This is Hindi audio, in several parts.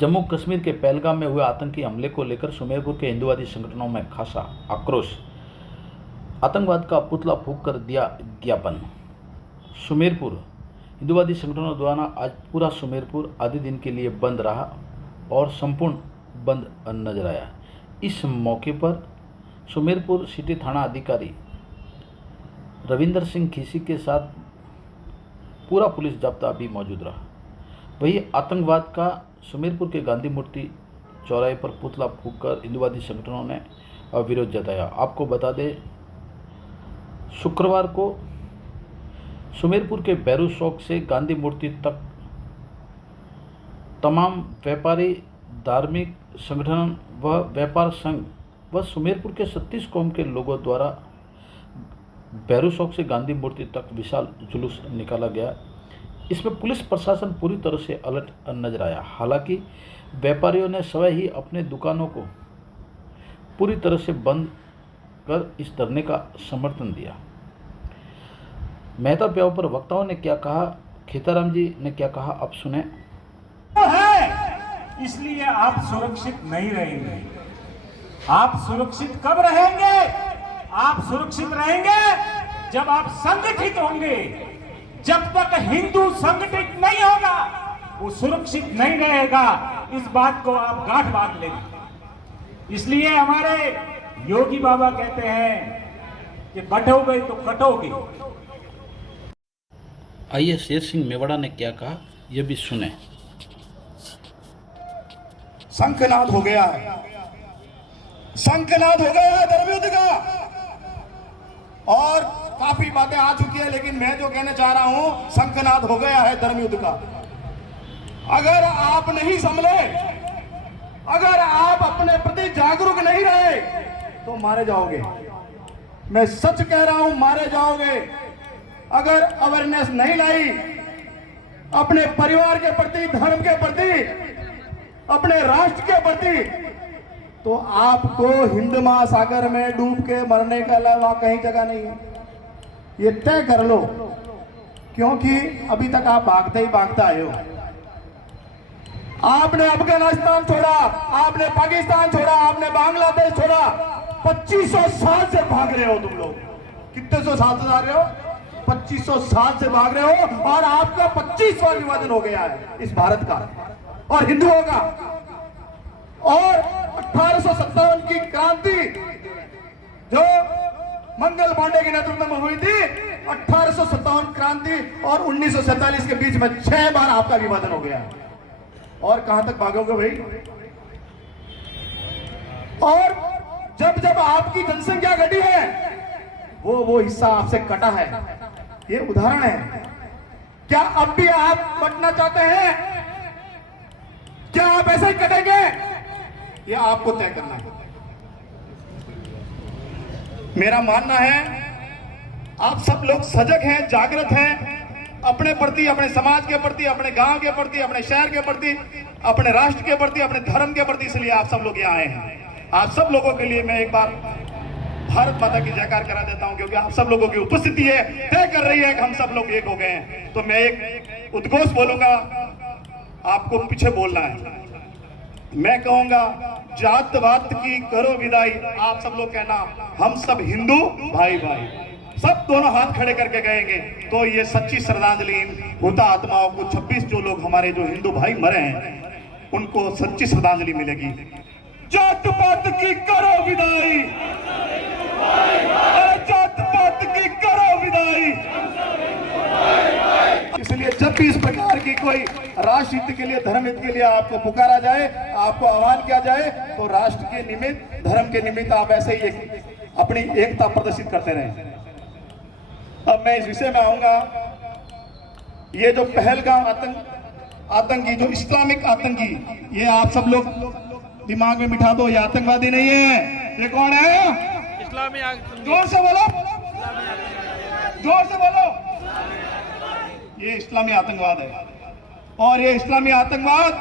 जम्मू कश्मीर के पहलगाम में हुए आतंकी हमले को लेकर सुमेरपुर के हिंदुवादी संगठनों में खासा आक्रोश। आतंकवाद का पुतला फूंक कर दिया ज्ञापन। सुमेरपुर हिंदुवादी संगठनों द्वारा आज पूरा सुमेरपुर आधे दिन के लिए बंद रहा और संपूर्ण बंद नजर आया। इस मौके पर सुमेरपुर सिटी थाना अधिकारी रविंदर सिंह खीसी के साथ पूरा पुलिस जाब्ता भी मौजूद रहा। वही आतंकवाद का सुमेरपुर के गांधी मूर्ति चौराहे पर पुतला फूंककर हिंदुवादी संगठनों ने विरोध जताया। आपको बता दें, शुक्रवार को सुमेरपुर के बैरू चौक से गांधी मूर्ति तक तमाम व्यापारी, धार्मिक संगठन व व्यापार संघ व सुमेरपुर के 36 कौम के लोगों द्वारा बैरू चौक से गांधी मूर्ति तक विशाल जुलूस निकाला गया। इसमें पुलिस प्रशासन पूरी तरह से अलर्ट नजर आया। हालांकि व्यापारियों ने स्वयं ही अपने दुकानों को पूरी तरह से बंद कर इस धरने का समर्थन दिया। मेहता ब्याह पर वक्ताओं ने क्या कहा, खेताराम जी ने क्या कहा, आप सुने। है इसलिए आप सुरक्षित नहीं रहेंगे। आप सुरक्षित कब रहेंगे? आप सुरक्षित रहेंगे जब आप संगठित होंगे। जब तक हिंदू संगठित नहीं होगा वो सुरक्षित नहीं रहेगा। इस बात को आप गांठ बांध लेंगे। इसलिए हमारे योगी बाबा कहते हैं कि बटोगे तो कटोगे। आइए शेर सिंह मेवाड़ा ने क्या कहा, यह भी सुने। शंखनाद हो गया है, शंखनाद हो गया है धर्मयुद्ध का, और काफी बातें आ चुकी है, लेकिन मैं जो कहना चाह रहा हूं, शंखनाद हो गया है धर्मयुद्ध का। अगर आप नहीं संभले, अगर आप अपने प्रति जागरूक नहीं रहे तो मारे जाओगे। मैं सच कह रहा हूं, मारे जाओगे। अगर अवेयरनेस नहीं लाई अपने परिवार के प्रति, धर्म के प्रति, अपने राष्ट्र के प्रति, तो आपको हिंद महासागर में डूब के मरने का अलावा कहीं जगह नहीं है। ये तय कर लो, क्योंकि अभी तक आप भागते ही भागते आए हो। आपने अफगानिस्तान छोड़ा, आपने पाकिस्तान छोड़ा, आपने बांग्लादेश छोड़ा। 2500 साल से भाग रहे हो तुम लोग। कितने सौ साल से भाग रहे हो? 2500 साल से भाग रहे हो, और आपका 25वां विभाजन हो गया है इस भारत का और हिंदुओं का। और 1857 की क्रांति जो मंगल पांडे के नेतृत्व में हुई थी, 1857 क्रांति और 1947 के बीच में 6 बार आपका विभाजन हो गया है। और कहां तक भागोगे भाई? और जब जब आपकी जनसंख्या घटी है, वो हिस्सा आपसे कटा है। ये उदाहरण है। क्या अब भी आप बटना चाहते हैं? क्या आप ऐसे ही कटेंगे? ये आपको तय करना है। मेरा मानना है आप सब लोग सजग हैं, जागृत हैं अपने प्रति, अपने समाज के प्रति, अपने गांव के प्रति, अपने शहर के प्रति, अपने राष्ट्र के प्रति, अपने धर्म के प्रति। इसलिए आप सब लोग यहाँ आए हैं। आप सब लोगों के लिए मैं एक बार भारत माता की जयकार करा देता हूं, क्योंकि आप सब लोगों की उपस्थिति है, तय कर रही है कि हम सब लोग एक हो गए हैं। तो मैं एक उद्घोष बोलूंगा, आपको पीछे बोलना है। मैं कहूंगा, जातवाद की करो विदाई। आप सब लोग कहना, हम सब हिंदू भाई भाई। सब दोनों हाथ खड़े करके गएंगे तो ये सच्ची श्रद्धांजलि हुता आत्माओं को, 26 जो लोग हमारे जो हिंदू भाई मरे हैं, उनको सच्ची श्रद्धांजलि मिलेगी। जात पात की करो विदाई, जात पात की करो विदाई। इसलिए जब भी इस प्रकार की कोई राष्ट्र हित के लिए, धर्म हित के लिए आपको पुकारा जाए, आपको आह्वान किया जाए, तो राष्ट्र के निमित्त, धर्म के निमित्त आप ऐसे ही अपनी एकता प्रदर्शित करते रहें। अब मैं इस विषय में आऊंगा। ये जो पहलगाम आतंकी, जो इस्लामिक आतंकी, ये आप सब लोग दिमाग में बिठा दो, ये आतंकवादी नहीं है। ये कौन है? इस्लामी आतंकी। जोर से बोलो, जोर से बोलो। ये इस्लामी आतंकवाद है। और ये इस्लामी आतंकवाद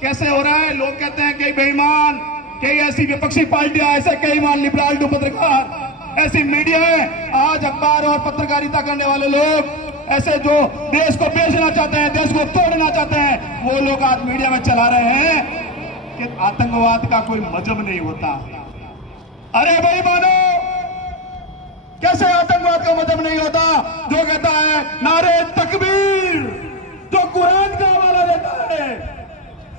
कैसे हो रहा है? लोग कहते हैं कई बेईमान, कई ऐसी विपक्षी पार्टियां, ऐसे कई मान लिबरल पत्रकार, ऐसी मीडिया है, आज अखबार और पत्रकारिता करने वाले लोग ऐसे जो देश को बेचना चाहते हैं, देश को तोड़ना चाहते हैं, वो लोग आज मीडिया में चला रहे हैं कि आतंकवाद का कोई मजहब नहीं होता। अरे भाई मानो, कैसे आतंकवाद का मजहब नहीं होता? जो कहता है नारे तकबीर, जो कुरान का हवाला देता है,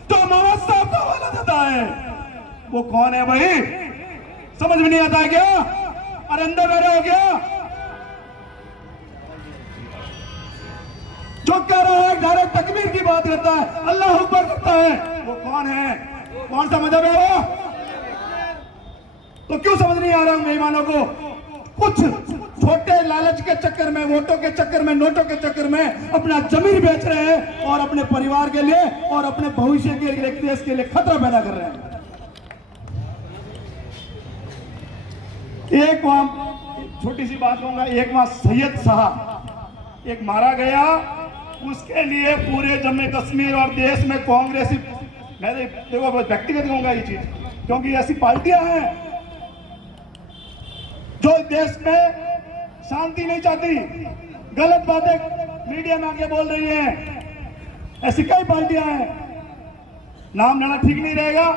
जो नवाज साहब का हवाला देता है, वो कौन है भाई? समझ में नहीं आता है क्या? अरे अंदर बैठे हो क्या? जो कह रहा है नारे तकबीर की बात करता है, अल्लाह अकबर करता है, वो कौन है? कौन सा मजहब है वो? तो क्यों समझ नहीं आ रहा मेहमानों को? कुछ छोटे लालच के चक्कर में, वोटों के चक्कर में, नोटों के चक्कर में अपना जमीन बेच रहे हैं और अपने परिवार के लिए और अपने भविष्य के लिए, देश के लिए खतरा पैदा कर रहे हैं। एक वहां छोटी सी बात कहूंगा, एक वहां सैयद साहब एक मारा गया, उसके लिए पूरे जम्मू कश्मीर और देश में कांग्रेसी, मैं देखो व्यक्तिगत कहूंगा ये चीज, क्योंकि ऐसी पार्टियां हैं जो देश में शांति नहीं चाहती, गलत बातें मीडिया में आके बोल रही हैं, ऐसी कई पार्टियां हैं, नाम लेना ठीक नहीं रहेगा।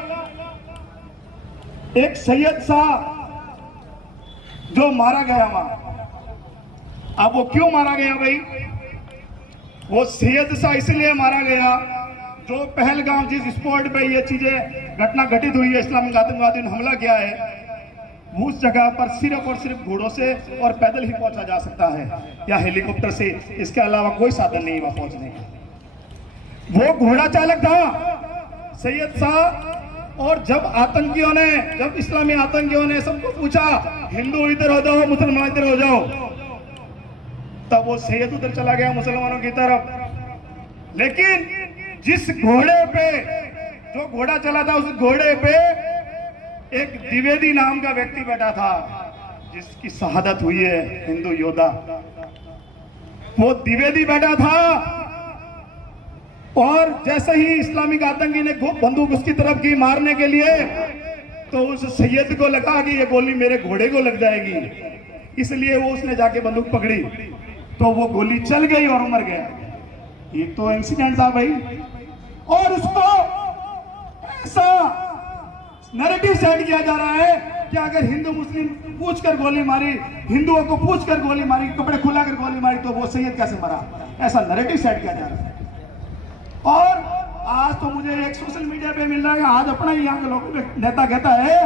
एक सैयद साहब जो मारा गया वहां, अब वो क्यों मारा गया भाई? वो सैयद साहब इसलिए मारा गया, जो पहलगाम जिस स्पॉट पे ये चीजें घटना घटित हुई है, इस्लामिक आतंकवादियों ने हमला किया है, उस जगह पर सिर्फ और सिर्फ घोड़ों से और पैदल ही पहुंचा जा सकता है या हेलीकॉप्टर से, इसके अलावा कोई साधन नहीं वहां पहुंचने का। वो घोड़ा चालक था सैयद साहब, और जब आतंकियों ने, जब इस्लामी आतंकियों ने सबको पूछा हिंदू इधर हो जाओ, मुसलमान इधर हो जाओ, तब वो सैयद उधर चला गया मुसलमानों की तरफ। लेकिन जिस घोड़े पे, जो घोड़ा चला था, उस घोड़े पे एक द्विवेदी नाम का व्यक्ति बैठा था, जिसकी शहादत हुई है, हिंदू योद्धा। वो द्विवेदी बैठा था और जैसे ही इस्लामिक आतंकी ने बंदूक उसकी तरफ की मारने के लिए, तो उस सैयद को लगा कि ये गोली मेरे घोड़े को लग जाएगी, इसलिए वो उसने जाके बंदूक पकड़ी, तो वो गोली चल गई और मर गया। ये तो इंसिडेंट था भाई। और उसको ऐसा नैरेटिव सेट किया जा रहा है कि अगर हिंदू मुस्लिम पूछकर गोली मारी, हिंदुओं को पूछकर गोली मारी, कपड़े खुलाकर गोली मारी, तो वो सैयद कैसे मरा? ऐसा नैरेटिव सेट किया जा रहा है। और आज तो मुझे एक सोशल मीडिया पे मिल रहा है, आज अपना ही यहाँ के लोगों नेता कहता है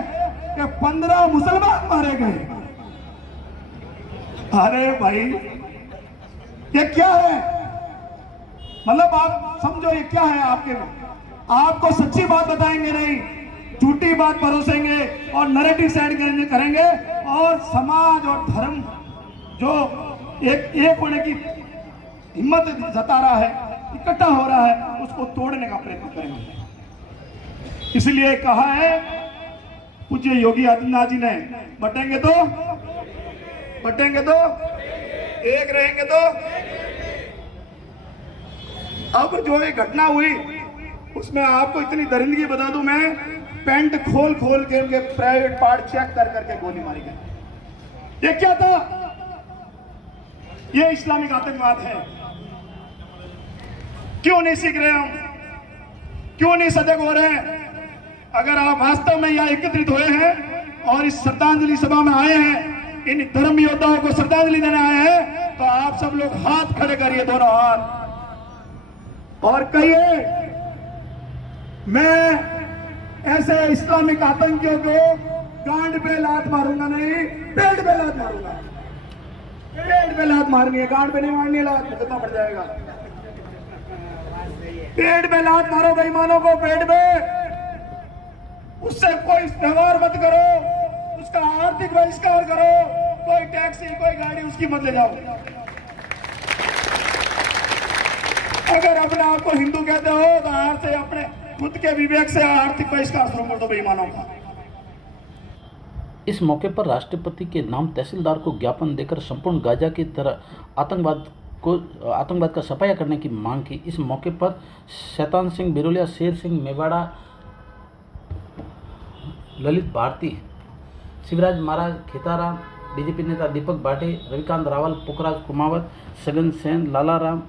कि 15 मुसलमान मारे गए। अरे भाई ये क्या है? मतलब आप समझो ये क्या है? आपको सच्ची बात बताएंगे नहीं, झूठी बात परोसेंगे और नैरेटिव सेट करेंगे, और समाज और धर्म जो एक होने की हिम्मत जता रहा है, इकट्ठा हो रहा है, उसको तोड़ने का प्रयत्न करेंगे। इसलिए कहा है पूज्य योगी आदित्यनाथ जी ने, बटेंगे तो एक, रहेंगे तो। अब जो ये घटना हुई उसमें आपको इतनी दरिंदगी बता दूं, मैं पैंट खोल के उनके प्राइवेट पार्ट चेक करके गोली मारी गई। ये क्या था? ये इस्लामिक आतंकवाद है। क्यों नहीं सीख रहे हम? क्यों नहीं सजग हो रहे हैं? अगर आप वास्तव में यहाँ एकत्रित हुए हैं और इस श्रद्धांजलि सभा में आए हैं, इन धर्म योद्धाओं को श्रद्धांजलि देने आए हैं, तो आप सब लोग हाथ खड़े करिए, दोनों हाथ, और कहिए मैं ऐसे इस्लामिक आतंकियों को गांड पे लात मारूंगा नहीं, पेट पे लात मारूंगा। पेट पे लात मारनी है, गांड पे नहीं मारनी है, लात कितना पड़ जाएगा। पेट पे लात मारो बेईमानों को, पेट पे। उससे कोई व्यवहार मत करो, उसका आर्थिक बहिष्कार करो, कोई टैक्सी कोई गाड़ी उसकी मत ले जाओ। अगर अपने आप को हिंदू कहते हो तो आज से अपने खुद के विवेक से आर्थिक बहिष्कार शुरू कर दो बेईमानों का। इस मौके पर राष्ट्रपति के नाम तहसीलदार को ज्ञापन देकर संपूर्ण गाजा की तरह आतंकवाद का सफाया करने की मांग की। इस मौके पर शैतान सिंह बिरोलिया, शेर सिंह मेवाड़ा, ललित भारती, शिवराज महाराज खेताराम, बीजेपी नेता दीपक भाटे, रविकांत रावल, पुखराज कुमावत, सगन सेन, लाला राम,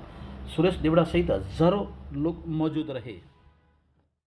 सुरेश देवड़ा सहित हजारों लोग मौजूद रहे।